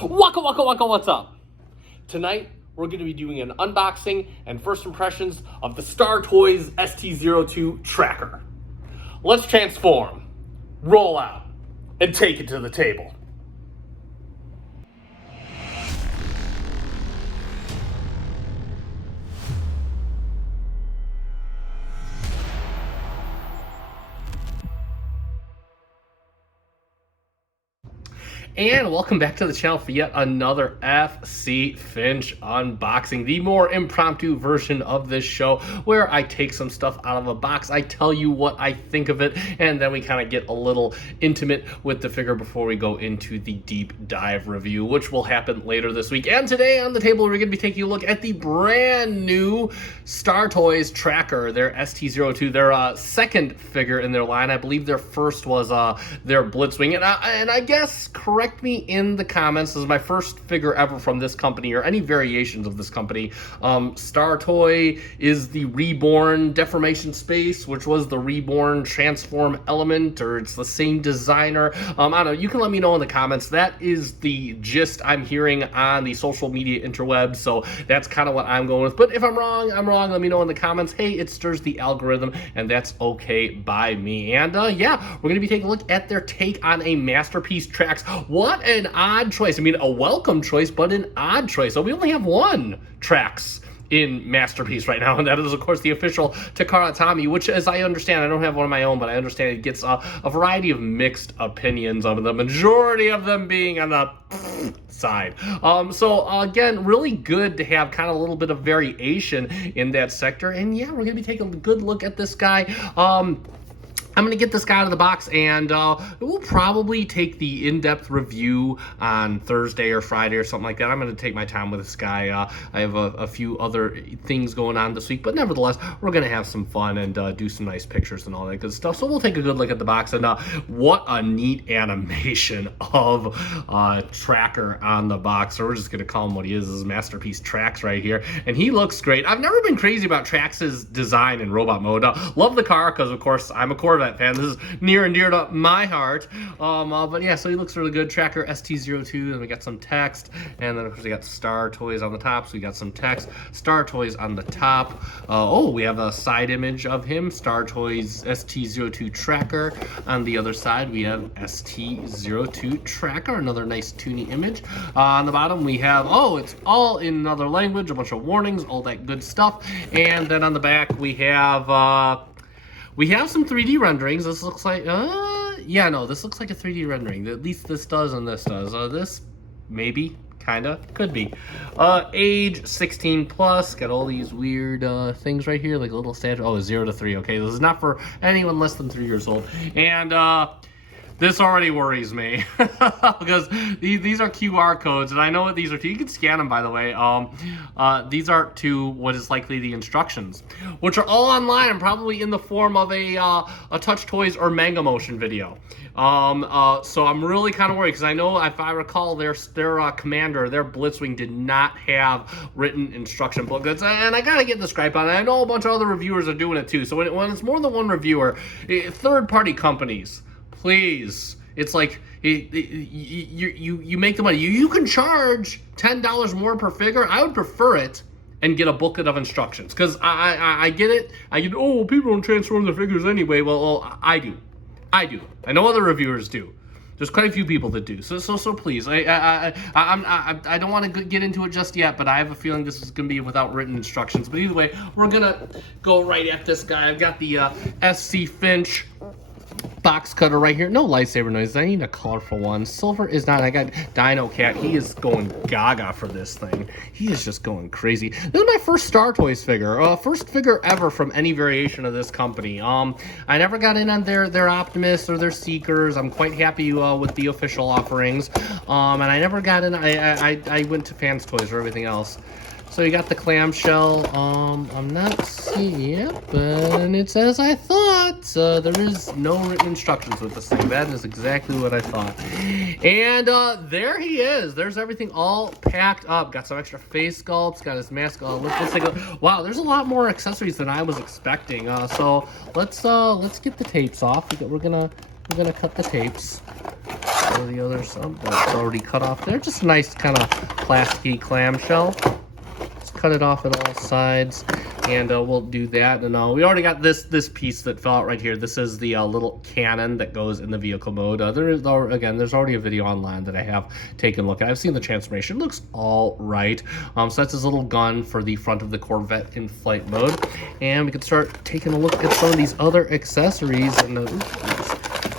Waka waka waka, what's up? Tonight, we're going to be doing an unboxing and first impressions of the Star Toys ST-02 tracker. Let's transform, roll out, and take it to the table. And welcome back to the channel for yet another FC Finch unboxing, the more impromptu version of this show where I take some stuff out of a box, I tell you what I think of it, and then we kind of get a little intimate with the figure before we go into the deep dive review, which will happen later this week. And today on the table, we're going to be taking a look at the brand new Star Toys tracker, their ST-02, their second figure in their line. I believe their first was their Blitzwing, and I guess, correct me in the comments, this is my first figure ever from this company or any variations of this company. Star Toy is the reborn Deformation Space, which was the reborn Transform Element, or it's the same designer. I don't know, you can let me know in the comments. That is the gist I'm hearing on the social media interwebs, so that's kind of what I'm going with. But if I'm wrong, I'm wrong. Let me know in the comments. Hey, it stirs the algorithm, and that's okay by me. And yeah, we're going to be taking a look at their take on a Masterpiece Tracks. What an odd choice. I mean, a welcome choice, but an odd choice. So we only have one Tracks in Masterpiece right now, and that is, of course, the official Takara Tomy, which, as I understand, I don't have one of my own, but I understand it gets a variety of mixed opinions, of the majority of them being on the side. So again, really good to have kind of a little bit of variation in that sector. And yeah, we're gonna be taking a good look at this guy. I'm going to get this guy out of the box, and we'll probably take the in-depth review on Thursday or Friday or something like that. I'm going to take my time with this guy. I have a few other things going on this week, but nevertheless, we're going to have some fun and do some nice pictures and all that good stuff. So we'll take a good look at the box, and what a neat animation of Tracker on the box. So we're just going to call him what he is. This is Masterpiece Tracks right here, and he looks great. I've never been crazy about Trax's design in robot mode. Love the car because, of course, I'm a Corvette fan. This is near and dear to my heart. But yeah, so he looks really good. Tracker ST-02, and we got some text, and then of course we got Star Toys on the top, so we got some text. Star Toys on the top. Oh, we have a side image of him, Star Toys ST-02 tracker. On the other side, we have ST-02 tracker, another nice toony image. On the bottom, we have, oh, it's all in another language, a bunch of warnings, all that good stuff. And then on the back, we have some 3D renderings. This looks like, yeah, no, this looks like a 3D rendering. At least this does and this does. This, maybe, kinda, could be. Age 16 plus, got all these weird things right here, like a little statue. Oh, 0 to 3, okay. This is not for anyone less than 3 years old. And, this already worries me because these are QR codes, and I know what these are to. You can scan them, by the way. These are to what is likely the instructions, which are all online and probably in the form of a Touch Toys or Manga Motion video. So I'm really kind of worried because I know, if I recall, their commander, their Blitzwing, did not have written instruction booklets, and I gotta get this gripe on it. I know a bunch of other reviewers are doing it too. So when it's more than one reviewer, third-party companies, please, it's like you make the money. You can charge $10 more per figure. I would prefer it and get a booklet of instructions, because I get it. Oh, people don't transform their figures anyway. Well, I do. I know other reviewers do. There's quite a few people that do. So please, I don't want to get into it just yet, but I have a feeling this is going to be without written instructions. But either way, we're gonna go right at this guy. I've got the SC Finch box cutter right here. No lightsaber noise. I need a colorful one. Silver is not. I got Dino Cat. He is going gaga for this thing. He is just going crazy. This is my first Star Toys figure. First figure ever from any variation of this company. I never got in on their Optimus or their Seekers. I'm quite happy with the official offerings. And I never got in. I went to Fans Toys or everything else. So you got the clamshell. I'm not seeing it, but it's as I thought. There is no written instructions with this thing. That is exactly what I thought. And there he is. There's everything all packed up. Got some extra face sculpts. Got his mask. Let's take a. Wow, there's a lot more accessories than I was expecting. So let's get the tapes off. We're gonna cut the tapes. Where are the others? Oh, that's already cut off there. Just a nice kind of plasticky clamshell. Let's cut it off at all sides, and we'll do that. And we already got this piece that fell out right here. This is the little cannon that goes in the vehicle mode. There's already a video online that I have taken a look at. I've seen the transformation. It looks all right. So that's his little gun for the front of the Corvette in flight mode. And we can start taking a look at some of these other accessories. And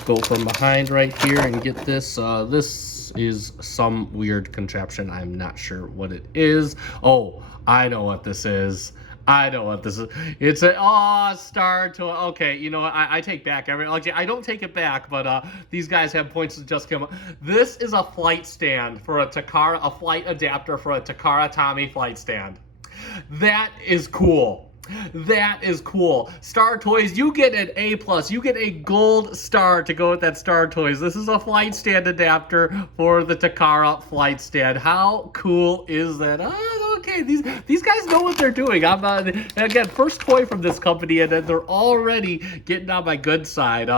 go from behind right here and get this. This is some weird contraption. I'm not sure what it is. Oh, I know what this is. I know what this is. It's a star toy. Okay, you know what? I take back actually, I don't take it back, but these guys have points that just came up. This is a flight stand for a Takara, a flight adapter for a Takara Tommy flight stand. That is cool. That is cool. Star Toys, you get an A+. You get a gold star to go with that Star Toys. This is a flight stand adapter for the Takara flight stand. How cool is that? Okay, these guys know what they're doing. I'm again, first toy from this company, and they're already getting on my good side.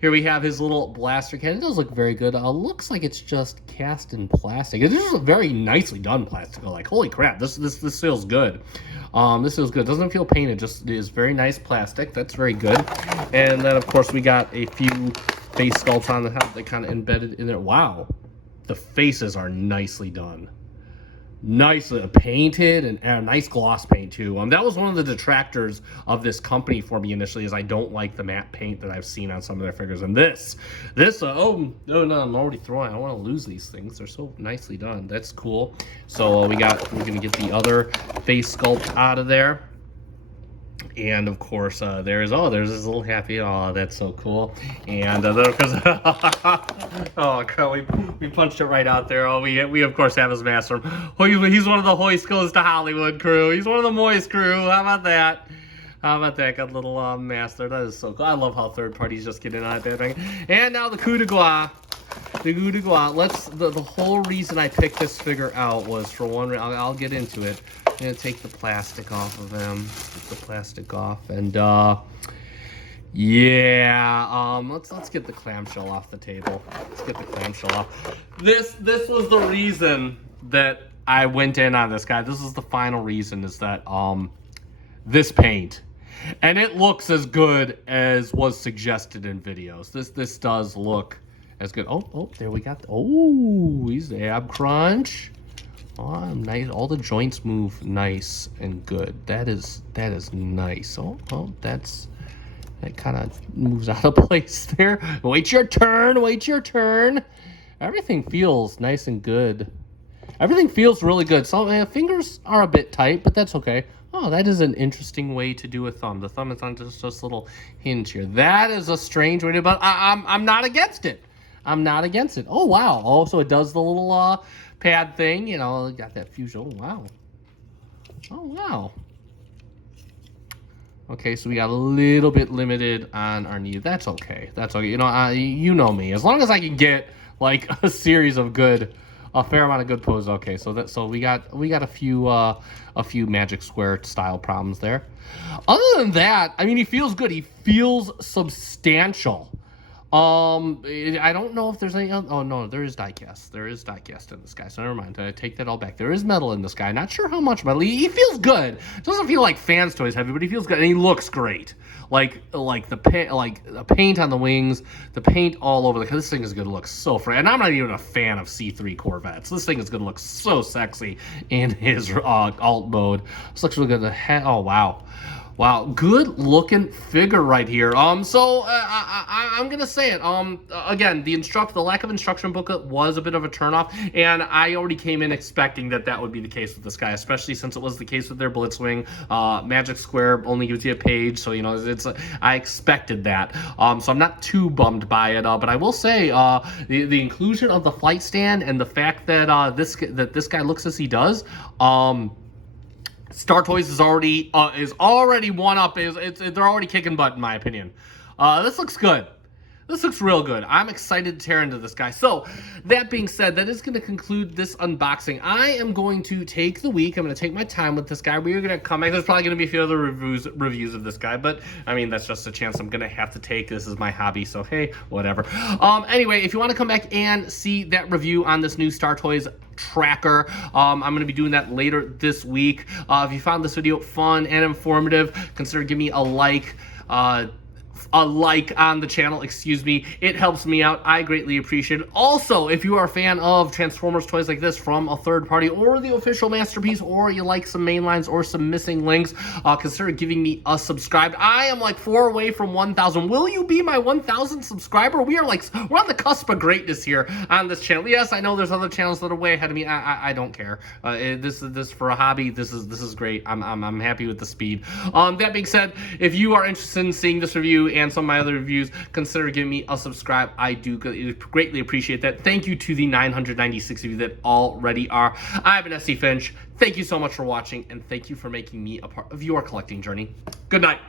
Here we have his little blaster cannon. It does look very good. Looks like it's just cast in plastic. It is very nicely done plastic. Like, holy crap, this feels good. This feels good. It doesn't feel painted, just is very nice plastic. That's very good. And then, of course, we got a few face sculpts on the top that kind of embedded in there. Wow, the faces are nicely done. Nicely painted, and a nice gloss paint too. That was one of the detractors of this company for me initially, is I don't like the matte paint that I've seen on some of their figures. And this oh no, I'm already throwing. I don't want to lose these things. They're so nicely done. That's cool. So we're gonna get the other face sculpt out of there. And of course, there's this little happy. Oh, that's so cool. And because oh, we punched it right out there. Oh, we of course have his master. Oh, he's one of the Hoist Goes to Hollywood crew. He's one of the Moist crew. How about that? How about that? Got a little master. That is so cool. I love how third parties just get in on that thing. And now the coup de grace. The coup de grace. The whole reason I picked this figure out was for one. I'll get into it. I'm gonna take the plastic off of him. Take the plastic off, and yeah. Let's get the clamshell off the table. Let's get the clamshell off. This was the reason that I went in on this guy. This is the final reason, is that this paint. And it looks as good as was suggested in videos. This does look as good. Oh, there we got. He's the ab crunch. Oh, nice. All the joints move nice and good. That is nice. Oh, that kind of moves out of place there. Wait your turn. Wait your turn. Everything feels nice and good. Everything feels really good. Some fingers are a bit tight, but that's okay. Oh, that is an interesting way to do a thumb. The thumb is on just a little hinge here. That is a strange way to, but I'm not against it. I'm not against it. Oh, wow. Oh, so it does the little pad thing. You know, got that fusion. Oh, wow. Oh, wow. Okay, so we got a little bit limited on our knee. That's okay. That's okay. You know, you know me. As long as I can get like a series of a fair amount of good poses. Okay, so we got a few Magic Square style problems there. Other than that, I mean, he feels good. He feels substantial. I don't know if there's any. Oh no, there is diecast. There is diecast in this guy. So never mind. I take that all back. There is metal in this guy. Not sure how much metal. He feels good. Doesn't feel like Fans Toys heavy, but he feels good, and he looks great. Like the paint on the wings, the paint all over. This thing is gonna look so fresh. And I'm not even a fan of C3 Corvettes. This thing is gonna look so sexy in his alt mode. This looks really good. Oh wow. Wow, good looking figure right here. So I'm gonna say it. Again, the lack of instruction booklet was a bit of a turnoff, and I already came in expecting that would be the case with this guy, especially since it was the case with their Blitzwing. Magic Square only gives you a page, so you know I expected that. So I'm not too bummed by it. But I will say the inclusion of the flight stand and the fact that this guy looks as he does. Star Toys is already one up. They're already kicking butt in my opinion. This looks good. This looks real good. I'm excited to tear into this guy. So, that being said, that is going to conclude this unboxing. I am going to take the week. I'm going to take my time with this guy. We're going to come back. There's probably going to be a few other reviews of this guy, but I mean, that's just a chance I'm going to have to take. This is my hobby, so hey, whatever. Anyway, if you want to come back and see that review on this new Star Toys tracker, I'm going to be doing that later this week. If you found this video fun and informative, consider giving me a like on the channel, excuse me. It helps me out. I greatly appreciate it. Also, if you are a fan of Transformers toys like this from a third party or the official Masterpiece, or you like some main lines or some missing links, consider giving me a subscribe. I am like 4 away from 1,000. Will you be my 1,000 subscriber? We're on the cusp of greatness here on this channel. Yes, I know there's other channels that are way ahead of me. I don't care. This is for a hobby. This is great. I'm happy with the speed. That being said, if you are interested in seeing this review and some of my other reviews, consider giving me a subscribe. I do greatly appreciate that. Thank you to the 996 of you that already are. I've been ST Finch. Thank you so much for watching, and thank you for making me a part of your collecting journey. Good night.